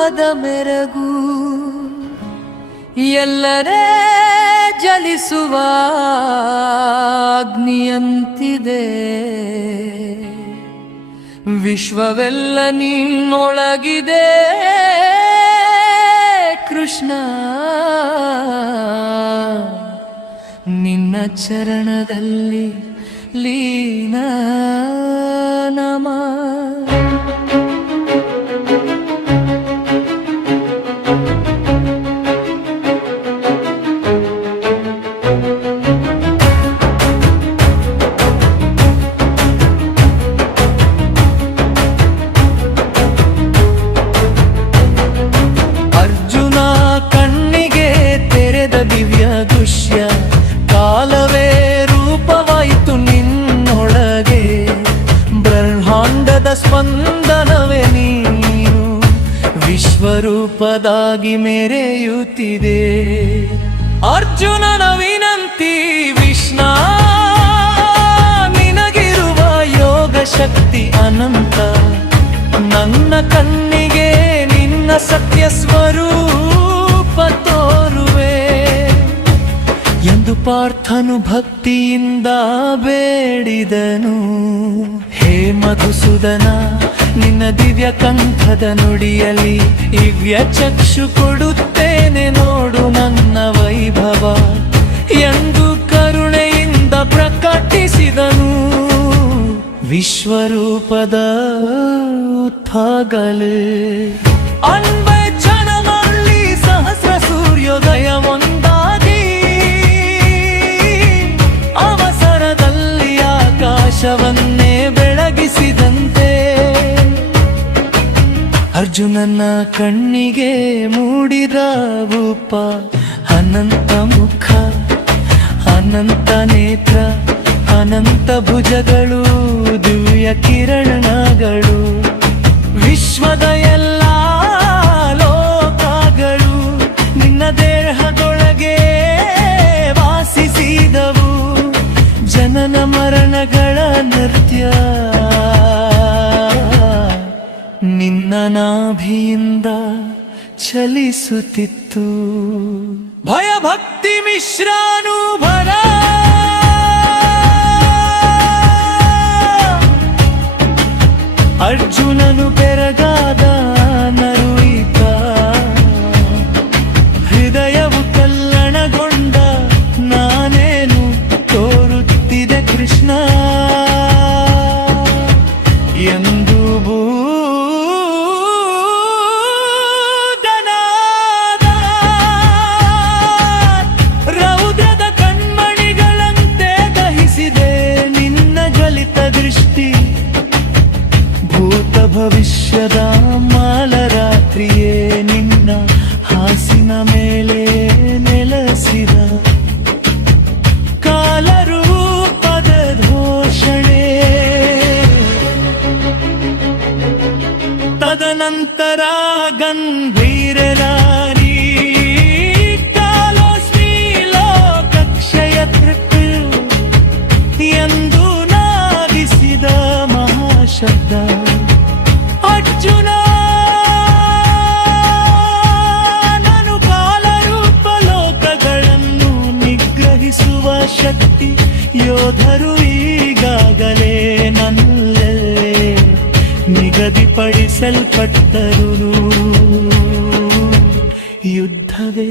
ಪದ ಮೆರಗು ಎಲ್ಲರೇ ಜಲಿಸುವ ಅಗ್ನಿಯಂತಿದೆ. ವಿಶ್ವವೆಲ್ಲ ನಿನ್ನೊಳಗಿದೆ. ಕೃಷ್ಣ ನಿನ್ನ ಚರಣದಲ್ಲಿ ಲೀನಾ. ಸ್ಪಂದನವೇ ನೀನು, ವಿಶ್ವರೂಪದಾಗಿ ಮೆರೆಯುತ್ತಿದೆ. ಅರ್ಜುನನ ವಿನಂತಿ, ವಿಷ್ಣ, ನಿನಗಿರುವ ಯೋಗ ಶಕ್ತಿ ಅನಂತ. ನನ್ನ ಕಣ್ಣಿಗೆ ನಿನ್ನ ಸತ್ಯ ಸ್ವರೂಪ ತೋರುವೆ. ಎಂದು ಪಾರ್ಥನು ಭಕ್ತಿಯಿಂದ ಬೇಡಿದನು. ಹೇ ಮಧುಸೂದನ, ನಿನ್ನ ದಿವ್ಯ ಕಂಠದ ನುಡಿಯಲಿ ದಿವ್ಯ ಚಕ್ಷು ಕೊಡುತ್ತೇನೆ ನೋಡು ನನ್ನ ವೈಭವ. ಎಂದು ಕರುಣೆಯಿಂದ ಪ್ರಕಟಿಸಿದನು. ವಿಶ್ವರೂಪದ ಉತ್ಥಾಗಲೇ. ಅರ್ಜುನನ ಕಣ್ಣಿಗೆ ಮೂಡಿದ ರೂಪ ಅನಂತ ಮುಖ ಅನಂತ ನೇತ್ರ ಅನಂತ ಭುಜಗಳು ದಿವ್ಯ ಕಿರಣಗಳು ವಿಶ್ವದ ಎಲ್ಲ ನಾಭಿಯಿಂದ ಚಲಿಸುತ್ತಿತ್ತು. ಭಯಭಕ್ತಿ ಮಿಶ್ರಾನುಭರ. ಅರ್ಜುನನು ಬೆರಗಾದ ನರುಯಿತ. ಹೃದಯವು ಕಲ್ಲಣಗೊಂಡ ನಾನೇನು ತೋರುತ್ತಿದೆ ಕೃಷ್ಣ. ನಿಗದಿಪಡಿಸಲ್ಪಟ್ಟರು ಯುದ್ಧವೇ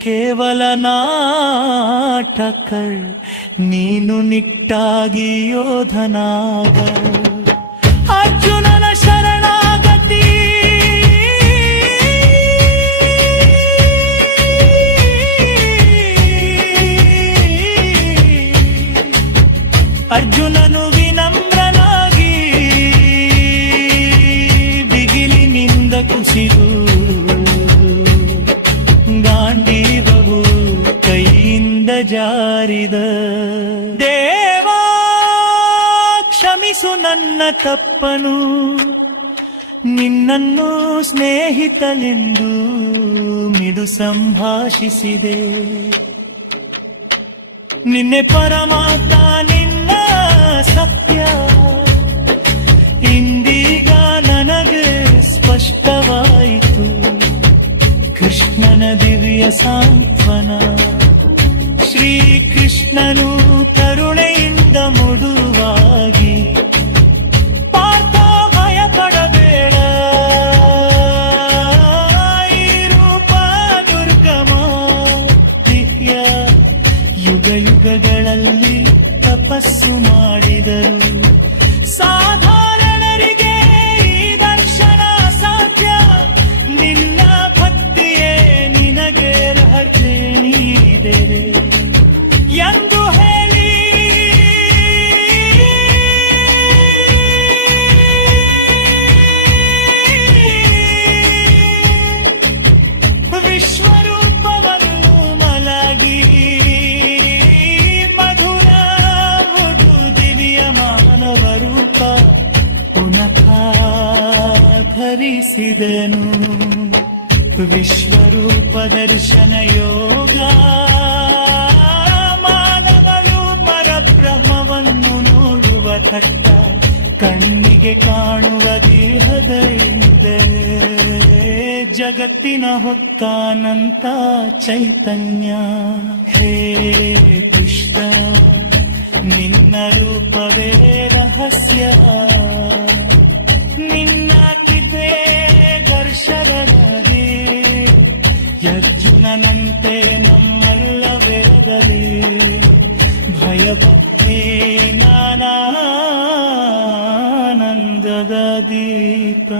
ಕೇವಲ ನಾಟಕ ನೀನು ನಿಟ್ಟಾಗಿ ಯೋಧನಾಗ ಕ್ಷಮಿಸು ನನ್ನ ತಪ್ಪನು. ನಿನ್ನನ್ನು ಸ್ನೇಹಿತಲೆಂದು ಮಿಡು ಸಂಭಾಷಿಸಿದೆ. ನಿನ್ನೆ ಪರಮಾತ್ಮ ನಿನ್ನ ಸತ್ಯ. ಇಂದೀಗ ನನಗೆ ಸ್ಪಷ್ಟವಾಯಿತು. ಕೃಷ್ಣನ ದಿವ್ಯ ಸಾಂತ್ವನ. ಶ್ರೀಕೃಷ್ಣನು ಯುಗಗಳಲ್ಲಿ ತಪಸ್ಸು ಮಾಡಿದರು. ಧರಿಸಿದನು ವಿಶ್ವರೂಪ ದರ್ಶನ ಯೋಗ. ಮಾನವನು ಪರಬ್ರಹ್ಮವನ್ನು ನೋಡುವ ತಟ್ಟ ಕಣ್ಣಿಗೆ ಕಾಣುವ ದೇಹದಿಂದ ಜಗತ್ತಿನ ಹೊತ್ತಾನಂತ ಚೈತನ್ಯ. ಹೇ ಕೃಷ್ಣ, ನಿನ್ನ ರೂಪವೇ ಅರ್ಜುನನಂತೆ ನಮ್ಮೆಲ್ಲ ಬೆರಗದೆ ಭಯಭಕ್ತಿ ಜ್ಞಾನಾನಂದದ ದೀಪ